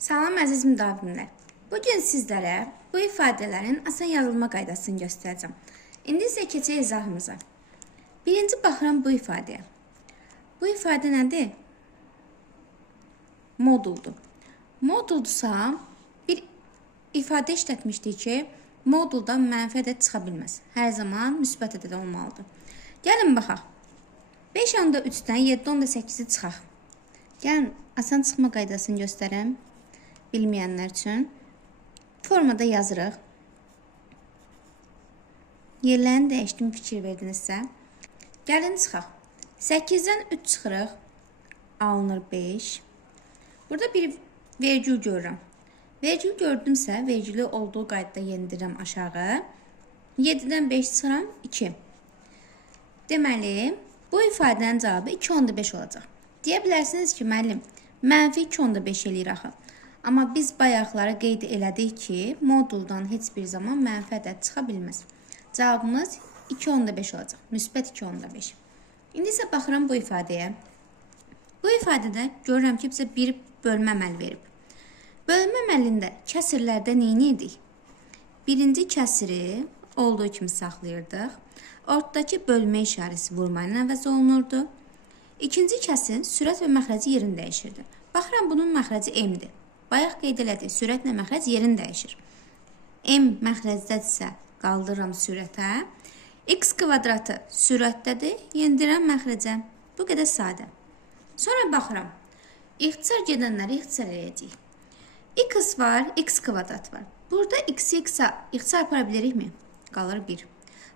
Salam əziz müdavimlər. Bugün sizlərə bu ifadələrin asan yazılma qaydasını göstərəcəm. İndi isə keçək izahımıza. Birinci baxıram bu ifadəyə. Bu ifadə nədir? Moduldur. Moduldursa, bir ifadə işlətmişdik ki, moduldan mənfi ədəd çıxa bilməz. Hər zaman müsbət ədəd olmalıdır. Gəlin baxaq. 5.3-dən 7.8-i çıxaq. Gəlin, asan çıxma qaydasını göstərəm. Bilməyənlər üçün formada yazırıq. Yerlərini dəyişdim, fikir verdinizsə. Gəlin çıxaq. 8-dən 3 çıxırıq. Alınır 5. Burada bir vergül görürəm. Vergül gördümsə, vergülü olduğu qaydada yendirirəm aşağı. 7-dən 5 çıxıram 2. Deməli, bu ifadənin cavabı 2.5 olacaq. Deyə bilərsiniz ki, müəllim, mənfi 2.5 eləyir axı. Amma biz bayaqları qeyd elədik ki, moduldan heç bir zaman mənfi ədəd çıxa bilməz. Cavabımız 2.5 olacaq. Müsbət 2.5. İndi isə baxıram bu ifadəyə. Bu ifadədə görürəm ki, bizə bir bölmə əməli verib. Bölmə əməlində kəsirlərdə nə edik? Birinci kəsiri olduğu kimi saxlayırdıq. Ortadakı bölmə işarəsi vurma ilə əvəz olunurdu. İkinci kəsirin sürət və məxrəci yerini dəyişirdi. Baxıram, bunun məxrəci M-dir. Bayaq qeyd elədik, sürətlə məxrəc yerini dəyişir. M məxrəcdədirsə qaldırıram sürətə. X kvadratı sürətdədir, yendirəm məxrəcə. Bu qədər sadə. Sonra baxıram. İxtisar gedənləri ixtisar edəcəyik. X var, X kvadrat var. Burada X-i X-a ixtisar apara bilirikmi? Qalır 1.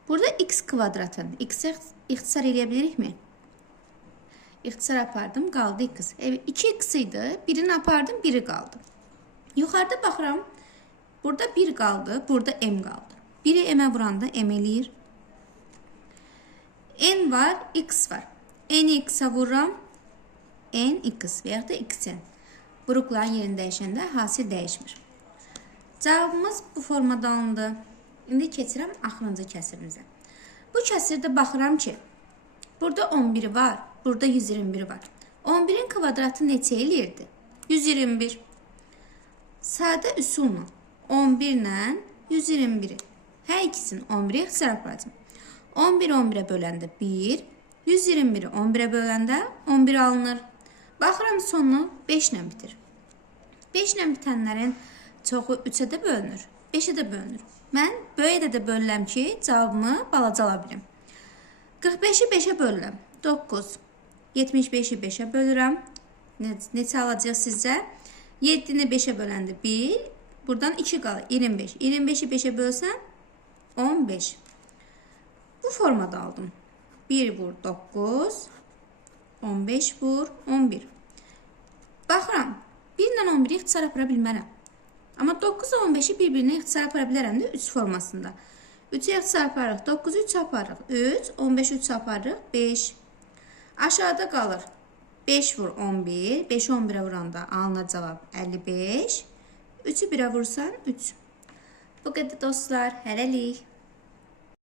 Burada X kvadratın X-i ixtisar edə bilirikmi? İxtisar apardım, qaldı 2x. 2x idi, birini apardım, biri qaldı. Yuxarıda baxıram, burada 1 qaldı, burada m qaldı. Biri m-ə vuranda m eləyir. N var, x var. N-i x-ə vururam, n x və yaxud da x-n. Vuruqların yerini dəyişəndə hasil dəyişmir. Cavabımız bu formada alındı. İndi keçirəm axırıncı kəsirimizə. Bu kəsirdə baxıram ki, burada 11 var. Burada 121 var. 11'in kvadratı neçə eləyirdi? 121. Sadə üsulla 11 ilə 121'i. Hər ikisini 11'e ixtisar aparacağım. 11 11'e böləndə 1. 121'i 11'e böləndə 11 alınır. Baxıram sonu 5 ilə bitir. 5 ilə bitənlərin çoxu 3'ə də bölünür. 5'ə də bölünür. Mən böyüyə də bölürəm ki, cavabımı balaca ala bilim. 45'i 5'ə bölürəm. 9. 75'i 5'ə bölürəm. Neçə alacaq sizcə? 7'ni 5'ə böləndə 1. Buradan 2 qalır. 25. 25'i 5'ə bölsən 15. Bu formada aldım. 1 vur 9. 15 vur 11. Baxıram. 1 ilə 11'i ixtisar apara bilmərəm. Amma 9 və 15'i bir-birinə ixtisar apara bilərəm də 3 formasında. 3'ü ixtisar aparırıq. 9'u 3 aparırıq. 3. 15'i 3 aparırıq. 5. Aşağıda qalır. 5 vur 11. 5'i 11'e vuranda alınır cavab 55. 3'ü 1'e vursan 3. Bu qədər dostlar. Hələlik.